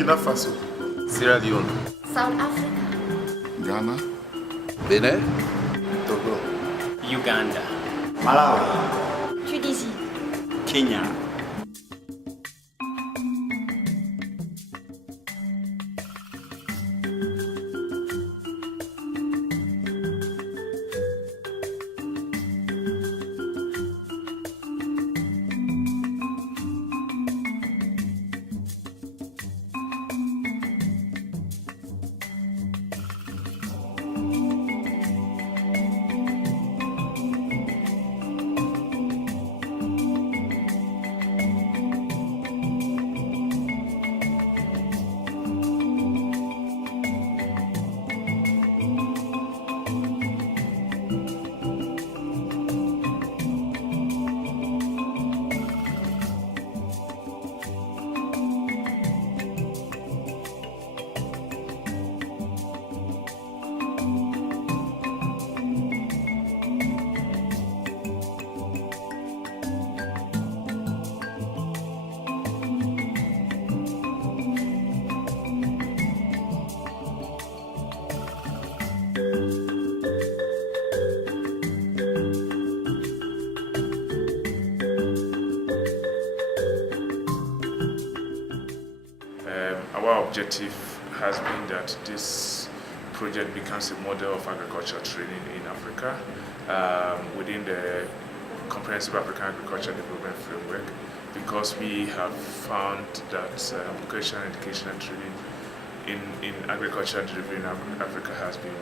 Burkina Faso, Sierra Leone, South Africa, Ghana, Benin, Togo, Uganda, Malawi, Tunisie, Kenya. Our objective has been that this project becomes a model of agriculture training in Africa within the Comprehensive African Agriculture Development Framework, because we have found that vocational education and training in agriculture delivery in Africa has been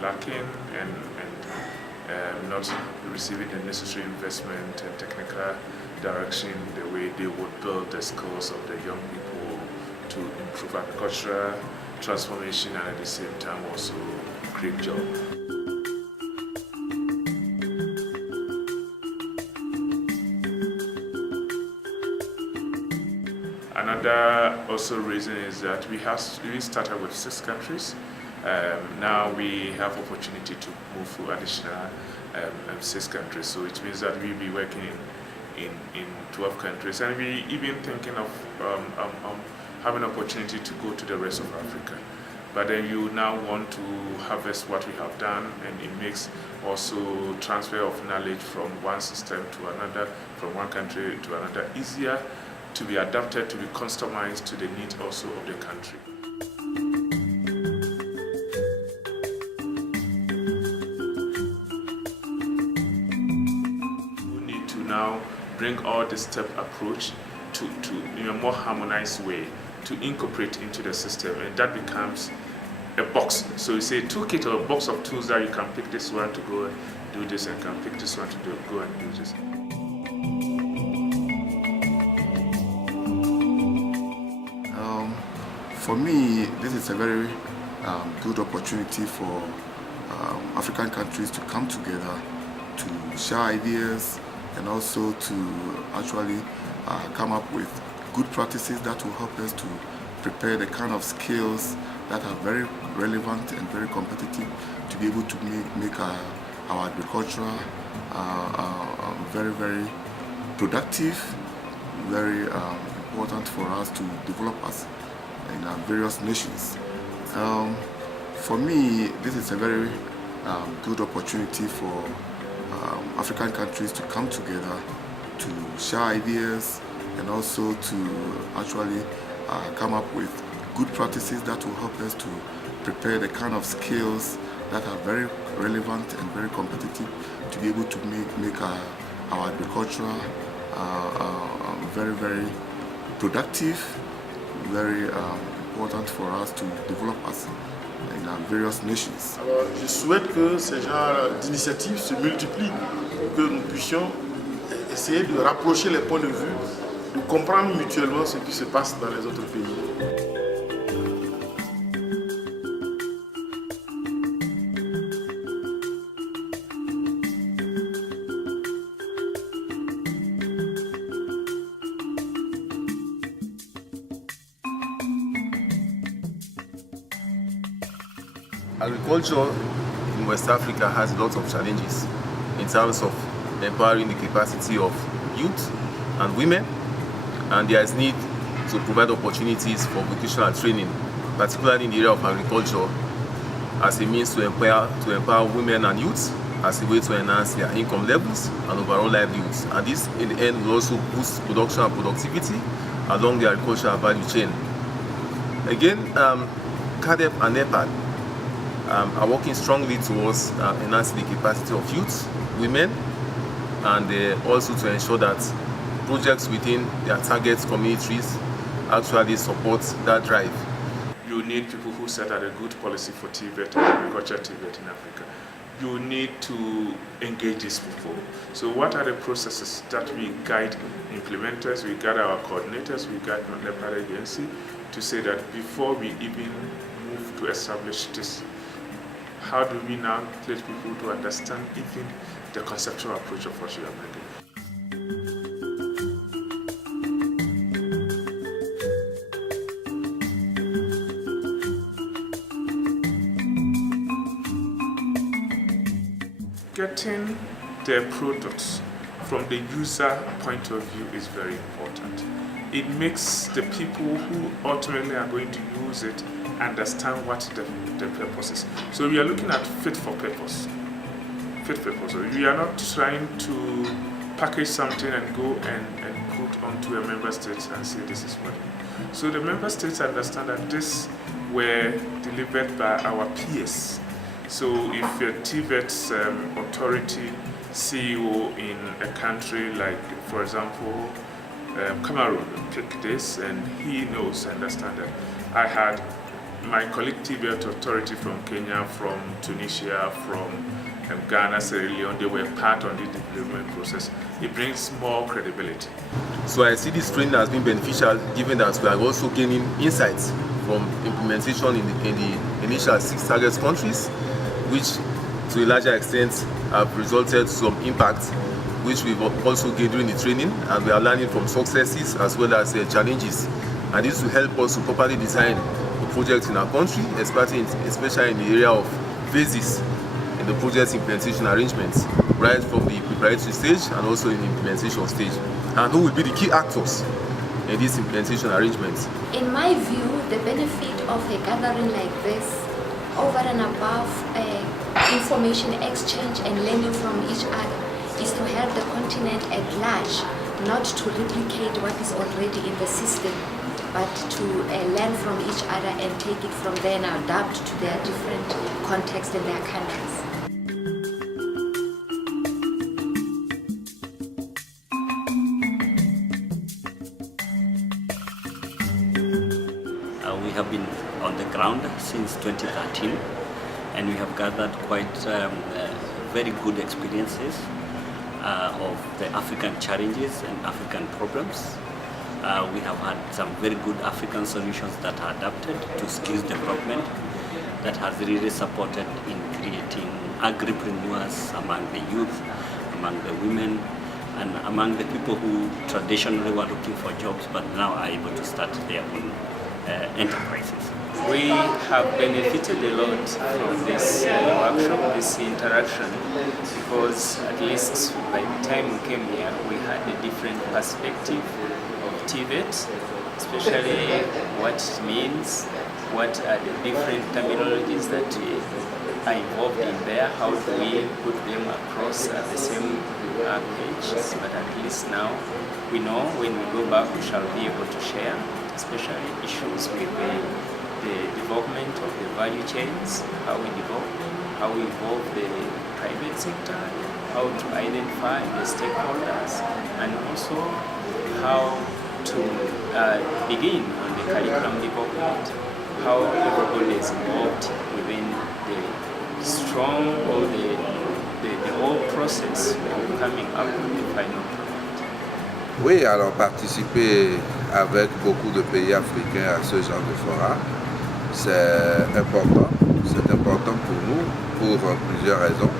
lacking and not receiving the necessary investment and technical direction the way they would build the skills of the young people to improve agricultural transformation and at the same time also create jobs. Another also reason is that we started with 6 countries. Now we have opportunity to move to additional 6 countries. So it means that we'll be working in 12 countries, and we even thinking of having an opportunity to go to the rest of Africa. But then you now want to harvest what we have done, and it makes also transfer of knowledge from one system to another, from one country to another, easier to be adapted, to be customized to the needs also of the country. We need to now bring all this step approach to in a more harmonized way to incorporate into the system, and that becomes a box. So you say toolkit, or a box of tools that you can pick this one to go and do this, and can pick this one to go and do this. For me, this is a very good opportunity for African countries to come together to share ideas and also to actually come up with good practices that will help us to prepare the kind of skills that are very relevant and very competitive to be able to make our agriculture very, very productive, very important for us to develop us in various nations. For me, this is a very good opportunity for African countries to come together to share ideas and also to actually come up with good practices that will help us to prepare the kind of skills that are very relevant and very competitive to be able to make our agriculture very, very productive, very important for us to develop us in various nations. Alors, je souhaite que ces genres d'initiatives se multiplient pour que nous puissions essayer de rapprocher les points de vue, de comprendre mutuellement ce qui se passe dans les autres pays. Agriculture in West Africa has lots of challenges in terms of empowering the capacity of youth and women, and there is need to provide opportunities for vocational training, particularly in the area of agriculture, as a means to empower women and youth, as a way to enhance their income levels and overall livelihoods. And this, in the end, will also boost production and productivity along the agricultural value chain. Again, CADEP and NEPAD are working strongly towards enhancing the capacity of youth, women, and also to ensure that projects within their target communities actually support that drive. You need people who set out a good policy for TVET and agriculture TVET in Africa. You need to engage these people. So what are the processes that we guide implementers, we guide our coordinators, we guide the NEPAD agency to say that before we even move to establish this, how do we now let people to understand even the conceptual approach of what you are making? Getting the products from the user point of view is very important. It makes the people who ultimately are going to use it understand what the purpose is. So we are looking at fit for purpose. Fit for purpose. So we are not trying to package something and go and put onto a member state and say this is what. So the member states understand that this were delivered by our peers. So if a TVET authority CEO in a country like, for example, Cameroon pick this, and he knows, understand that I had my colleague TVET authority from Kenya, from Tunisia, from Ghana, Sierra Leone, they were part of the development process. It brings more credibility. So I see this training as being beneficial, given that we are also gaining insights from implementation in the initial 6 target countries, which to a larger extent have resulted in some impact, which we've also gained during the training, and we are learning from successes as well as challenges. And this will help us to properly design the projects in our country, especially in the area of phases in the project's implementation arrangements, right from the preparatory stage and also in the implementation stage. And who will be the key actors in these implementation arrangements? In my view, the benefit of a gathering like this, over and above information exchange and learning from each other, is to help the continent at large, not to replicate what is already in the system, but to learn from each other and take it from there and adapt to their different contexts in their countries. We have been on the ground since 2013, and we have gathered quite very good experiences of the African challenges and African problems. We have had some very good African solutions that are adapted to skills development that has really supported in creating agripreneurs among the youth, among the women, and among the people who traditionally were looking for jobs but now are able to start their own enterprises. We have benefited a lot from this workshop, this interaction, because at least by the time we came here, we had a different perspective of TVET, especially what it means, what are the different terminologies that are involved in there, how do we put them across the same page. But at least now we know when we go back we shall be able to share, especially issues with the development of the value chains, how we develop, how we involve the private sector, how to identify the stakeholders, and also how to begin on the curriculum development, how everybody is involved within the strong or the whole process of coming up with the final product. Oui, alors participer avec beaucoup de pays africains à ce genre de forum, c'est important. C'est important pour nous pour plusieurs raisons.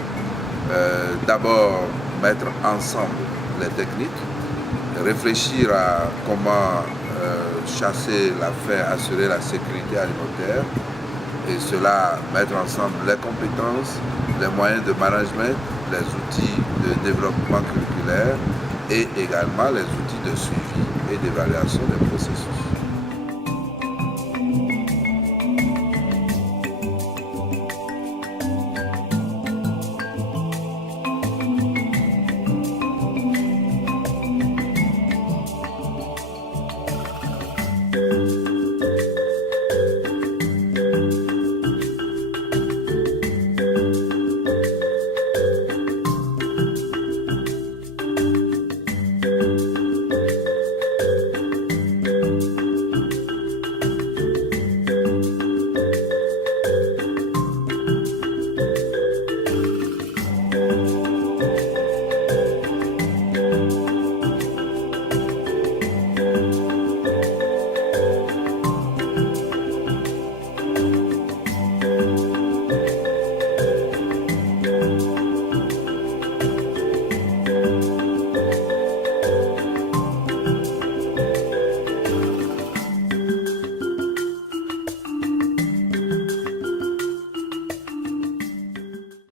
D'abord, mettre ensemble les techniques, réfléchir à comment chasser la faim, assurer la sécurité alimentaire, et cela mettre ensemble les compétences, les moyens de management, les outils de développement curriculaire et également les outils de suivi et d'évaluation des processus.